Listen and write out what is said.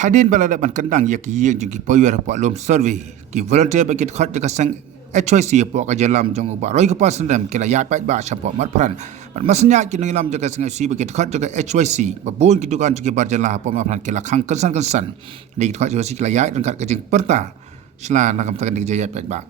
Hadin balada ban kandang ya ki yeng jeng ki power po lom survey ki volunteer ba kit khat ka sang HYC po ka jalam jong ba roi ka pasan dam kila ya pa ba sa po mat pran ban masnya ki ngilam jaga sang si ba kit khat jaga HYC ba bon ki dukan ki bar jala po ma pran kila khang kan san ni kit khat HYC kila ya rangkat ka jeng perta sela nakam takan ni jaya pa ba